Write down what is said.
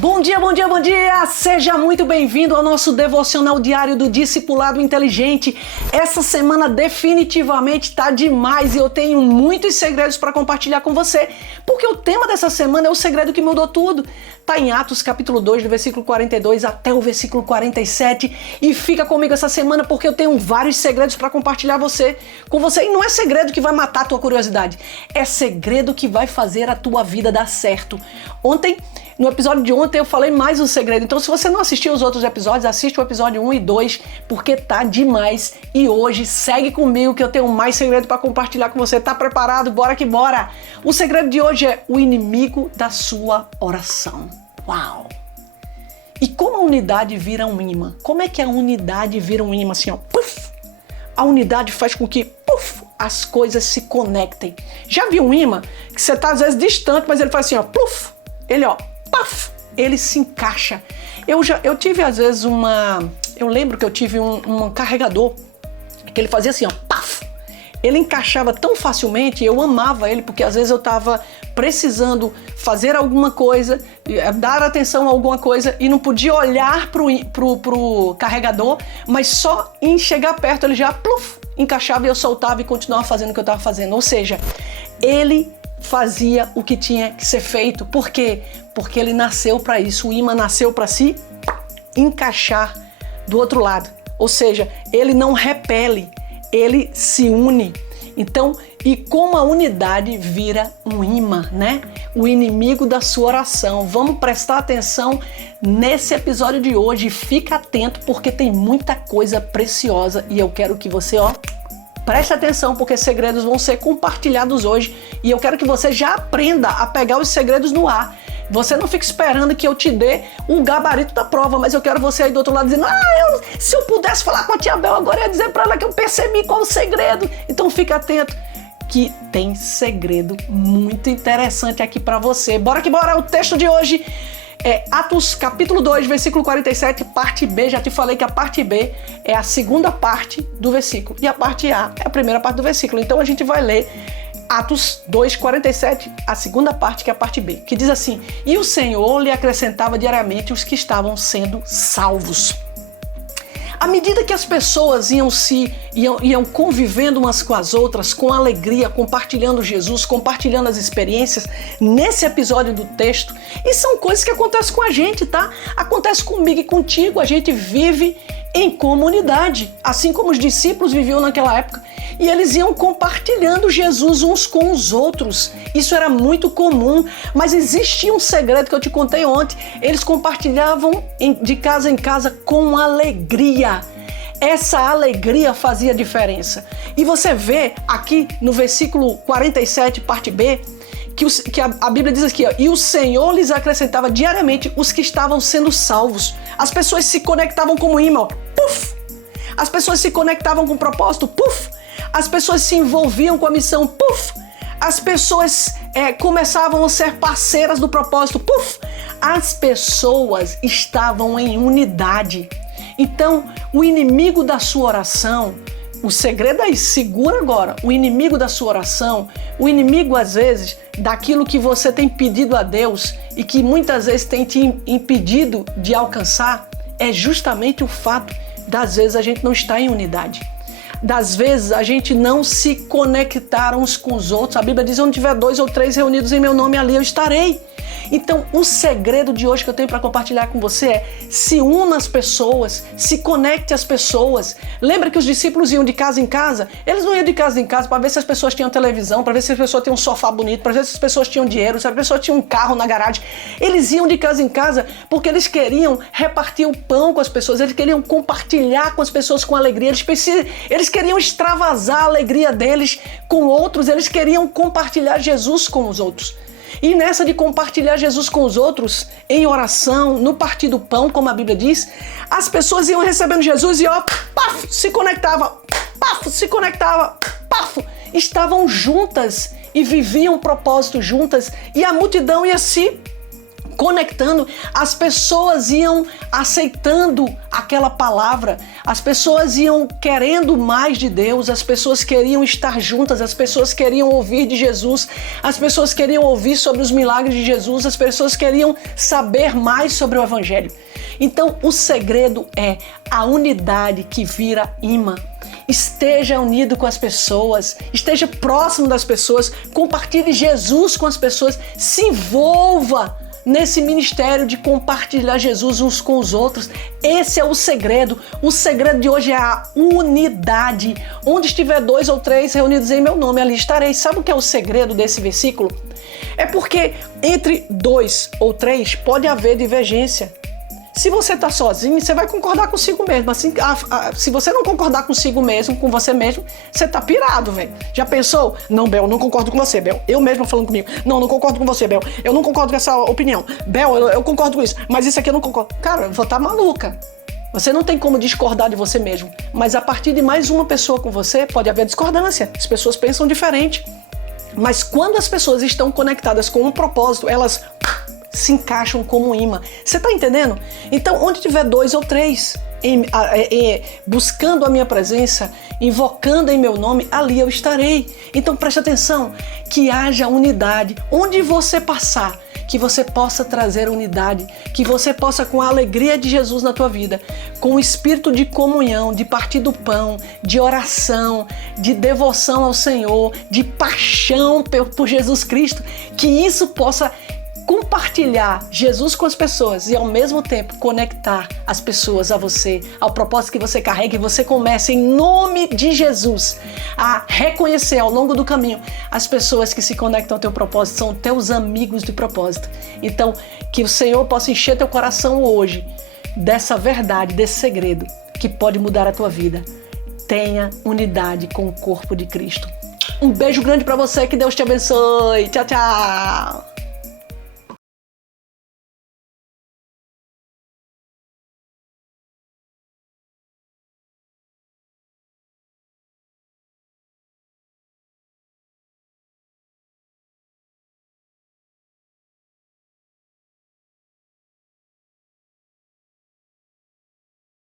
Bom dia, bom dia, bom dia! Seja muito bem-vindo ao nosso devocional diário do Discipulado Inteligente. Essa semana definitivamente tá demais e eu tenho muitos segredos para compartilhar com você, porque o tema dessa semana é o segredo que mudou tudo. Tá em Atos capítulo 2, do versículo 42 até o versículo 47 e fica comigo essa semana porque eu tenho vários segredos para compartilhar com você. E não é segredo que vai matar a tua curiosidade, é segredo que vai fazer a tua vida dar certo. No episódio de ontem eu falei mais um segredo, então se você não assistiu os outros episódios, assiste o episódio 1 e 2, porque tá demais. E hoje segue comigo que eu tenho mais segredo para compartilhar com você. Tá preparado? Bora que bora! O segredo de hoje é o inimigo da sua oração. Uau! E como a unidade vira um imã? Como é que a unidade vira um imã assim, ó? Puf! A unidade faz com que, puf, as coisas se conectem. Já viu um imã? Que você tá às vezes distante, mas ele faz assim, ó, puf! Ele, ó, paf, ele se encaixa. Eu tive às vezes eu lembro que eu tive um carregador que ele fazia assim, ó, paf. Ele encaixava tão facilmente, eu amava ele, porque às vezes eu tava precisando fazer alguma coisa, dar atenção a alguma coisa e não podia olhar pro carregador, mas só em chegar perto ele já, pluf, encaixava e eu soltava e continuava fazendo o que eu tava fazendo. Ou seja, ele fazia o que tinha que ser feito. Por quê? Porque ele nasceu para isso. O imã nasceu para se encaixar do outro lado. Ou seja, ele não repele, ele se une. Então, e como a unidade vira um imã, né? O inimigo da sua oração. Vamos prestar atenção nesse episódio de hoje. Fica atento porque tem muita coisa preciosa e eu quero que você, preste atenção porque segredos vão ser compartilhados hoje e eu quero que você já aprenda a pegar os segredos no ar. Você não fica esperando que eu te dê o gabarito da prova, mas eu quero você aí do outro lado dizendo, se eu pudesse falar com a tia Bel agora, eu ia dizer pra ela que eu percebi qual o segredo. Então fica atento que tem segredo muito interessante aqui pra você. Bora que bora! O texto de hoje é Atos capítulo 2, versículo 47, parte B. Já te falei que a parte B é a segunda parte do versículo e a parte A é a primeira parte do versículo. Então a gente vai ler Atos 2, 47, a segunda parte, que é a parte B, que diz assim: E o Senhor lhe acrescentava diariamente os que estavam sendo salvos. À medida que as pessoas iam convivendo umas com as outras, com alegria, compartilhando Jesus, compartilhando as experiências, nesse episódio do texto, e são coisas que acontecem com a gente, tá? Acontece comigo e contigo, a gente vive em comunidade, assim como os discípulos viviam naquela época, e eles iam compartilhando Jesus uns com os outros. Isso era muito comum, mas existia um segredo que eu te contei ontem. Eles compartilhavam de casa em casa com alegria. Essa alegria fazia diferença. E você vê aqui no versículo 47, parte B, que a Bíblia diz aqui, e o Senhor lhes acrescentava diariamente os que estavam sendo salvos. As pessoas se conectavam como imã, puf! As pessoas se conectavam com o propósito, puf! As pessoas se envolviam com a missão, puf! As pessoas começavam a ser parceiras do propósito, puf! As pessoas estavam em unidade. Então, o inimigo da sua oração, o segredo aí, segura agora, o inimigo da sua oração, o inimigo às vezes daquilo que você tem pedido a Deus e que muitas vezes tem te impedido de alcançar, é justamente o fato das vezes a gente não estar em unidade. Das vezes a gente não se conectar uns com os outros. A Bíblia diz, onde tiver 2 ou 3 reunidos em meu nome, ali eu estarei. Então, o segredo de hoje que eu tenho para compartilhar com você é: se una às pessoas, se conecte às pessoas. Lembra que os discípulos iam de casa em casa? Eles não iam de casa em casa para ver se as pessoas tinham televisão, para ver se as pessoas tinham um sofá bonito, para ver se as pessoas tinham dinheiro, se as pessoas tinham um carro na garagem. Eles iam de casa em casa porque eles queriam repartir o pão com as pessoas, eles queriam compartilhar com as pessoas com alegria, eles queriam extravasar a alegria deles com outros, eles queriam compartilhar Jesus com os outros. E nessa de compartilhar Jesus com os outros, em oração, no partir do pão, como a Bíblia diz, as pessoas iam recebendo Jesus e se conectavam, estavam juntas e viviam um propósito juntas e a multidão ia se conectando, as pessoas iam aceitando aquela palavra, as pessoas iam querendo mais de Deus, as pessoas queriam estar juntas, as pessoas queriam ouvir de Jesus, as pessoas queriam ouvir sobre os milagres de Jesus, as pessoas queriam saber mais sobre o Evangelho. Então, o segredo é a unidade que vira imã. Esteja unido com as pessoas, esteja próximo das pessoas, compartilhe Jesus com as pessoas, se envolva nesse ministério de compartilhar Jesus uns com os outros. Esse é o segredo. O segredo de hoje é a unidade. Onde estiver 2 ou 3 reunidos em meu nome, ali estarei. Sabe o que é o segredo desse versículo? É porque entre 2 ou 3 pode haver divergência. Se você está sozinho, você vai concordar consigo mesmo. Assim, se você não concordar consigo mesmo, com você mesmo, você tá pirado, velho. Já pensou? Não, Bel, não concordo com você, Bel. Eu mesmo falando comigo. Não concordo com você, Bel. Eu não concordo com essa opinião. Bel, eu concordo com isso, mas isso aqui eu não concordo. Cara, eu vou estar maluca. Você não tem como discordar de você mesmo. Mas a partir de mais uma pessoa com você, pode haver discordância. As pessoas pensam diferente. Mas quando as pessoas estão conectadas com um propósito, elas se encaixam como um imã. Você tá entendendo? Então, onde tiver 2 ou 3 buscando a minha presença, invocando em meu nome, ali eu estarei. Então, preste atenção, que haja unidade. Onde você passar, que você possa trazer unidade, que você possa, com a alegria de Jesus na tua vida, com o espírito de comunhão, de partir do pão, de oração, de devoção ao Senhor, de paixão por Jesus Cristo, que isso possa compartilhar Jesus com as pessoas e ao mesmo tempo conectar as pessoas a você, ao propósito que você carrega, e você comece em nome de Jesus a reconhecer ao longo do caminho as pessoas que se conectam ao teu propósito, são teus amigos de propósito. Então, que o Senhor possa encher teu coração hoje dessa verdade, desse segredo que pode mudar a tua vida. Tenha unidade com o corpo de Cristo. Um beijo grande para você, que Deus te abençoe. Tchau, tchau.